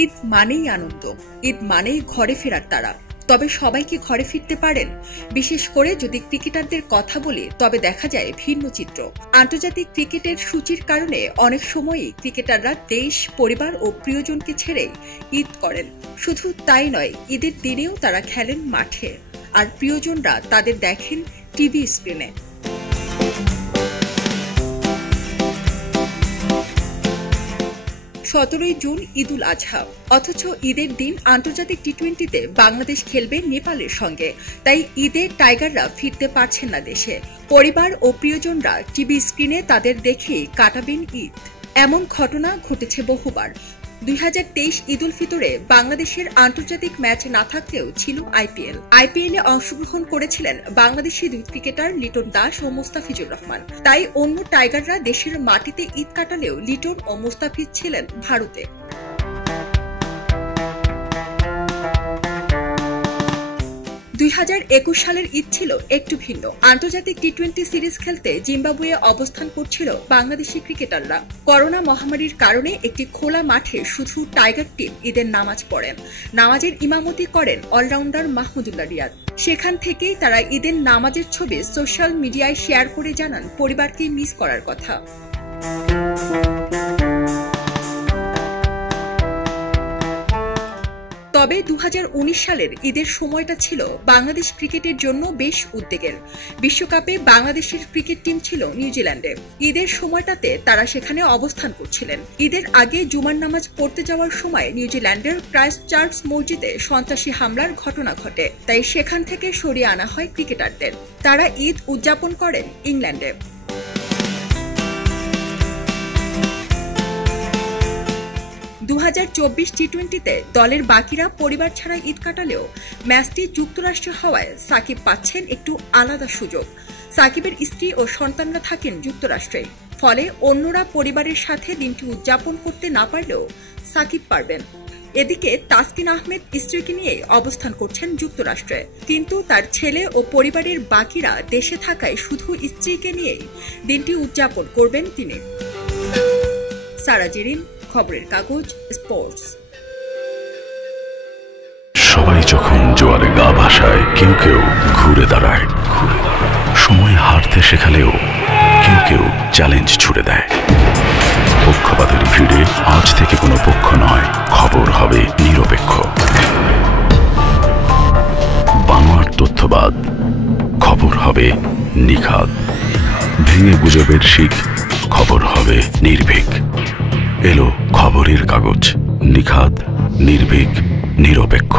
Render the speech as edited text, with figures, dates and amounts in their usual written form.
ঈদ মানেই আনন্দ, ঈদ মানেই ঘরে ফেরার তাড়া। তবে সবাই কি ঘরে ফিরতে পারেন? বিশেষ করে যদি ক্রিকেটারদের কথা বলি তবে দেখা যায় ভিন্ন চিত্র। আন্তর্জাতিক ক্রিকেটের সূচির কারণে অনেক সময়ই ক্রিকেটাররা দেশ, পরিবার ও প্রিয়জনকে ছেড়েই ঈদ করেন। শুধু তাই নয়, ঈদের দিনেও তারা খেলেন মাঠে, আর প্রিয়জনরা তাদের দেখেন টিভি স্ক্রিনে। 17 জুন ঈদুল আজহা, অথচ ঈদের দিন আন্তর্জাতিক টি-20তে বাংলাদেশ খেলবে নেপালের সঙ্গে। তাই ঈদে টাইগাররা ফিরতে পারছেন না দেশে। পরিবার ও প্রিয়জনরা টিভি স্ক্রিনে তাদের দেখেই কাটাবেন ঈদ। এমন ঘটনা ঘটেছে বহুবার। 2023 ঈদুল ফিতরে বাংলাদেশের আন্তর্জাতিক ম্যাচ না থাকলেও ছিল আইপিএলে অংশগ্রহণ করেছিলেন বাংলাদেশি দুই ক্রিকেটার লিটন দাস ও মোস্তাফিজুর রহমান। তাই অন্য টাইগাররা দেশের মাটিতে ঈদ কাটালেও লিটন ও মোস্তাফিজ ছিলেন ভারতে। 2021 সালের ঈদ ছিল একটু ভিন্ন। আন্তর্জাতিক টি-20 সিরিজ খেলতে জিম্বাবুয়ে অবস্থান করছিল বাংলাদেশি ক্রিকেটাররা। করোনা মহামারীর কারণে একটি খোলা মাঠে শুধু টাইগার টিম ঈদের নামাজ পড়েন। নামাজের ইমামতি করেন অলরাউন্ডার মাহমুদুল্লাহ রিয়াদ। সেখান থেকেই তারা ঈদের নামাজের ছবি সোশ্যাল মিডিয়ায় শেয়ার করে জানান পরিবারকে মিস করার কথা। তবে 2019 সালের ঈদের সময়টা ছিল বাংলাদেশ ক্রিকেটের জন্য বেশ উদ্বেগের। বিশ্বকাপে বাংলাদেশের ক্রিকেট টিম ছিল নিউজিল্যান্ডে। ঈদের সময়টাতে তারা সেখানে অবস্থান করছিলেন। ঈদের আগে জুমার নামাজ পড়তে যাওয়ার সময় নিউজিল্যান্ডের ক্রাইস্টচার্চ মসজিদে সন্ত্রাসী হামলার ঘটনা ঘটে। তাই সেখান থেকে সরিয়ে আনা হয় ক্রিকেটারদের। তারা ঈদ উদযাপন করেন ইংল্যান্ডে। 2024 টি-20তে দলের বাকিরা পরিবার ছাড়া ঈদ কাটালেও ম্যাচটি যুক্তরাষ্ট্রে হওয়ায় সাকিব পাচ্ছেন একটু আলাদা সুযোগ। সাকিবের স্ত্রী ও সন্তানরা থাকেন যুক্তরাষ্ট্রে, ফলে অন্যরা পরিবারের সাথে দিনটি উদযাপন করতে না পারলেও সাকিব পারবেন। এদিকে তাসকিন আহমেদ স্ত্রীকে নিয়ে অবস্থান করছেন যুক্তরাষ্ট্রে, কিন্তু তার ছেলে ও পরিবারের বাকিরা দেশে থাকায় শুধু স্ত্রীকে নিয়েই দিনটি উদযাপন করবেন তিনি। সারা জেরিন, খবরের কাগজ, স্পোর্টস। সবাই যখন জোয়ারে গা ভাসায়, কেউ কেউ ঘুরে দাঁড়ায়। সময় হারতে শেখালেও কেউ কেউ চ্যালেঞ্জ ছুড়ে দেয়। পক্ষপাতের ভিড়ে আজ থেকে কোনো পক্ষ নয়, খবর হবে নিরপেক্ষ। বানোয়ার তথ্যবাদ, খবর হবে নিখাদ। ভেঙে গুজবের শিখ, খবর হবে নির্ভীক। এলো খবরের কাগজ, নিখাদ, নির্ভীক, নিরপেক্ষ।